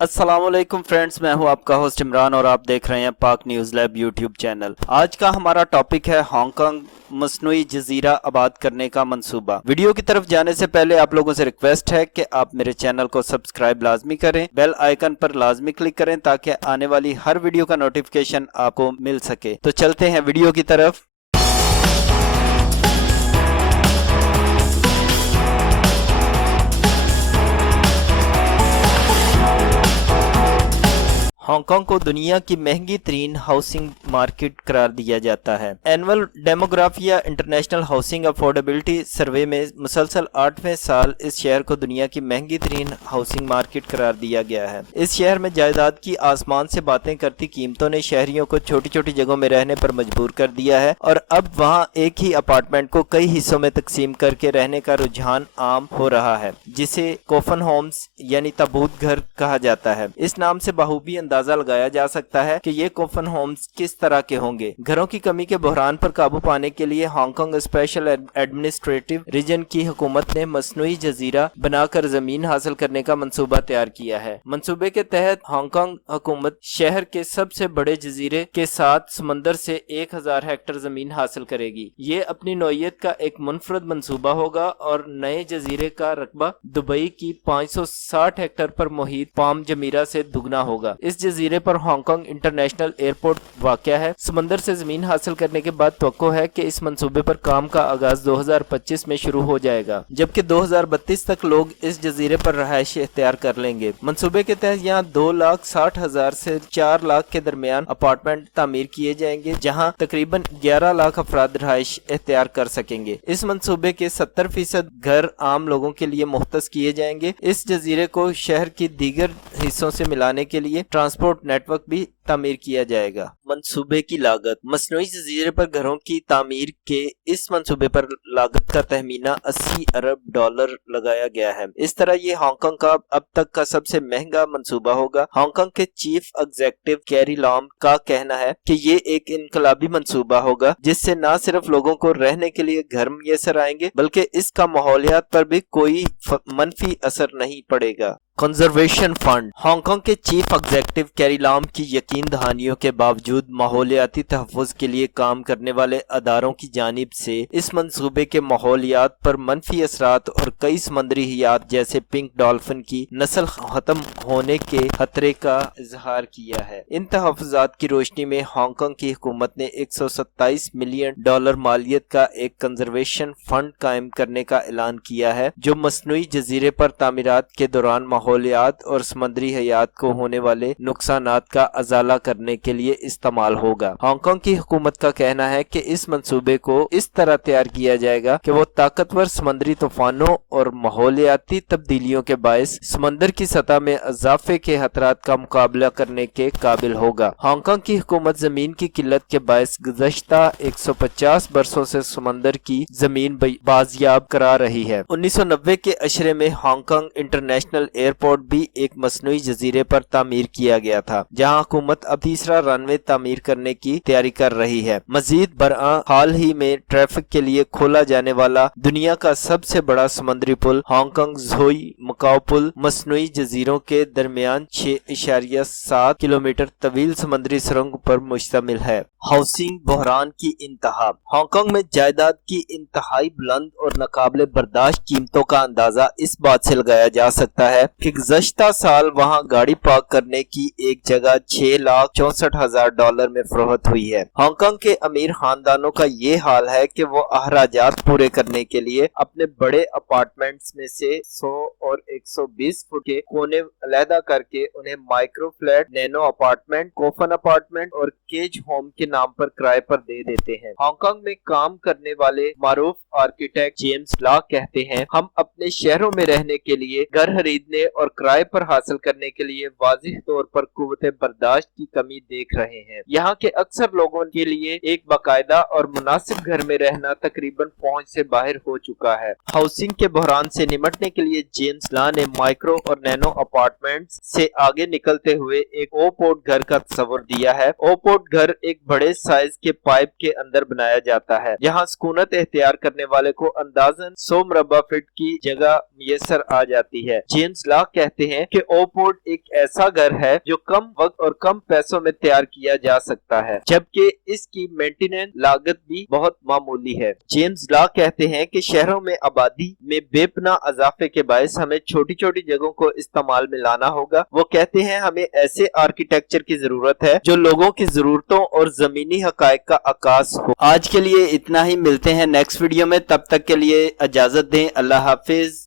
अस्सलाम वालेकुम फ्रेंड्स, मैं हूं आपका होस्ट इमरान और आप देख रहे हैं पाक न्यूज़ लैब यूट्यूब चैनल। आज का हमारा टॉपिक है हांगकांग मस्नूई जजीरा आबाद करने का मंसूबा। वीडियो की तरफ जाने से पहले आप लोगों से रिक्वेस्ट है कि आप मेरे चैनल को सब्सक्राइब लाजमी करें, बेल आइकन पर लाजमी क्लिक करें ताकि आने वाली हर वीडियो का नोटिफिकेशन आपको मिल सके। तो चलते हैं वीडियो की तरफ। हांगकांग को दुनिया की महंगी तरीन हाउसिंग मार्केट करार दिया जाता है। एनुअल डेमोग्राफिया इंटरनेशनल हाउसिंग अफोर्डेबिलिटी सर्वे में मुसलसल 8वें साल इस शहर को दुनिया की महंगी तरीन हाउसिंग मार्केट करार दिया गया है। इस शहर में जायदाद की आसमान से बातें करती कीमतों ने शहरियों को छोटी छोटी जगहों में रहने पर मजबूर कर दिया है और अब वहां एक ही अपार्टमेंट को कई हिस्सों में तकसीम करके रहने का रुझान आम हो रहा है, जिसे कोफन होम्स यानी ताबूत घर कहा जाता है। इस नाम से बाखूबी अंदाजा लगाया जा सकता है कि ये कोफन होम्स किस तरह के होंगे। घरों की कमी के बहरान पर काबू पाने के लिए हांगकांग स्पेशल एडमिनिस्ट्रेटिव रीजन की हुकूमत ने मसनूई जजीरा बनाकर जमीन हासिल करने का मंसूबा तैयार किया है। मंसूबे के तहत हांगकांग हुकूमत शहर के सबसे बड़े जजीरे के साथ समंदर से 1000 हेक्टेयर जमीन हासिल करेगी। ये अपनी नौयत का एक मुनफरद मंसूबा होगा और नए जजीरे का रकबा दुबई की 560 हेक्टेयर पर मुहित पाम जमीरा से दुगना होगा। इस जजीरे पर हांगकांग इंटरनेशनल एयरपोर्ट वाक़या है। समंदर से जमीन हासिल करने के बाद तवक्को है कि इस मंसूबे पर काम का आगाज 2025 में शुरू हो जाएगा, जबकि 2032 तक लोग इस जजीरे पर रहायश इख्तियार कर लेंगे। मंसूबे के तहत यहाँ 2,60,000 से 4 लाख के दरमियान अपार्टमेंट तामीर किए जाएंगे, जहाँ तकरीबन 11 लाख अफराद रहायश इख्तियार कर सकेंगे। इस मंसूबे के 70% घर आम लोगों के लिए मुख्तस किए जाएंगे। इस जजीरे को शहर की दीगर हिस्सों से मिलाने के लिए ट्रांसपोर्ट नेटवर्क भी तामीर किया जाएगा। मंसूबे की लागत। मसनूई जजीरे पर घरों की तामीर के इस मंसूबे पर लागत का तहमीना 80 अरब डॉलर लगाया गया है। इस तरह ये हांगकांग का अब तक का सबसे महंगा मंसूबा होगा। हांगकांग के चीफ एग्जीक्यूटिव कैरी लॉम का कहना है कि ये एक इनकलाबी मंसूबा होगा, जिससे न सिर्फ लोगों को रहने के लिए घर मुयसर आएंगे बल्कि इसका माहौलियात पर भी कोई मनफी असर नहीं पड़ेगा। Conservation fund. हांगकांग के चीफ एग्जीक्यूटिव कैरी लाम की यकीन दहानियों के बावजूद माहौलियाती तहफ़्फ़ुज़ के लिए काम करने वाले अदारों की जानिब से इस मंसूबे के माहौलियात पर मनफी असरात और कई समुद्री हयात जैसे पिंक डॉल्फिन की नस्ल खत्म होने के खतरे का इजहार किया है। इन तहफ़्फ़ुज़ात की रोशनी में हांगकांग की हुकूमत ने 127 मिलियन डॉलर मालियत का एक कंजर्वेशन फंड कायम करने का ऐलान किया है, जो मसनूई जजीरे पर तामीरात के दौरान माहौलियात और समुद्री हयात को होने वाले नुकसानात का अजाला करने के लिए इस्तेमाल होगा। हांगकांग की हुकूमत का कहना है कि इस मंसूबे को इस तरह तैयार किया जाएगा कि वो ताकतवर समुद्री तूफानों और माहौलियाती तब्दीलियों के बायस समंदर की सतह में इजाफे के खतरात का मुकाबला करने के काबिल होगा। हांगकांग की हुकूमत जमीन की किल्लत के बायस गुज़श्ता 150 बरसों से समंदर की जमीन बाजियाब करा रही है। 1990 के अशरे में हांगकांग इंटरनेशनल एयरपोर्ट भी एक मसनूई जजीरे पर तामीर किया गया था, जहां हुकूमत अब तीसरा रनवे तामीर करने की तैयारी कर रही है। मजीद बरआ हाल ही में ट्रैफिक के लिए खोला जाने वाला दुनिया का सबसे बड़ा समुद्री पुल हांगकांग जोई मकाओ पुल मसनूई जजीरों के दरमियान 6.7 किलोमीटर तवील समुद्री सुरंग पर मुश्तमिल है। हाउसिंग बहरान की इंतहा। हांगकांग में जायदाद की इंतहाई बुलंद और नाकाबिले बर्दाश्त कीमतों का अंदाजा इस बात से लगाया जा सकता है कि गुज़श्ता साल वहां गाड़ी पार्क करने की एक जगह 6,64,000 डॉलर में फरोख्त हुई है। हांगकांग के अमीर खानदानों का ये हाल है कि वो अखराजात पूरे करने के लिए अपने बड़े अपार्टमेंट्स में से 100 और 120 फुट के कोने अलहदा करके उन्हें micro flat, nano apartment, coffin apartment और केज होम के नाम पर किराए पर दे देते हैं। हांगकांग में काम करने वाले मारूफ आर्किटेक्ट जेम्स लॉ कहते हैं, हम अपने शहरों में रहने के लिए, घर खरीदने और किराए पर हासिल करने के लिए वाज़िह तौर पर कुव्वते बर्दाश्त की कमी देख रहे हैं। यहाँ के अक्सर लोगों के लिए एक बाकायदा और मुनासिब घर में रहना तकरीबन पहुंच से बाहर हो चुका है। हाउसिंग के बहरान से निमटने के लिए जेम्स लॉ ने माइक्रो और नैनो अपार्टमेंट्स से आगे निकलते हुए एक ओपोर्ट घर का तस्वर दिया है। ओपोर्ट घर एक बड़े साइज के पाइप के अंदर बनाया जाता है, जहाँ सुकूनत एख्तियार करने वाले को अंदाजन 100 मुरब्बा फीट की जगह मुयसर आ जाती है। जेम्स लॉ کہتے ہیں کہ اوپورٹ ایک ایسا گھر ہے جو کم وقت اور کم پیسوں میں تیار کیا جا سکتا ہے، جبکہ اس کی مینٹیننس لاگت بھی بہت معمولی ہے۔ جیمز لا کہتے ہیں کہ شہروں میں آبادی میں بے پناہ اضافے کے باعث ہمیں چھوٹی چھوٹی جگہوں کو استعمال میں لانا ہوگا۔ وہ کہتے ہیں ہمیں ایسے آرکیٹیکچر کی ضرورت ہے جو لوگوں کی ضرورتوں اور زمینی حقائق کا عکاس ہو۔ آج کے لیے اتنا ہی، ملتے ہیں نیکسٹ ویڈیو میں، تب تک کے لیے اجازت دیں، اللہ حافظ۔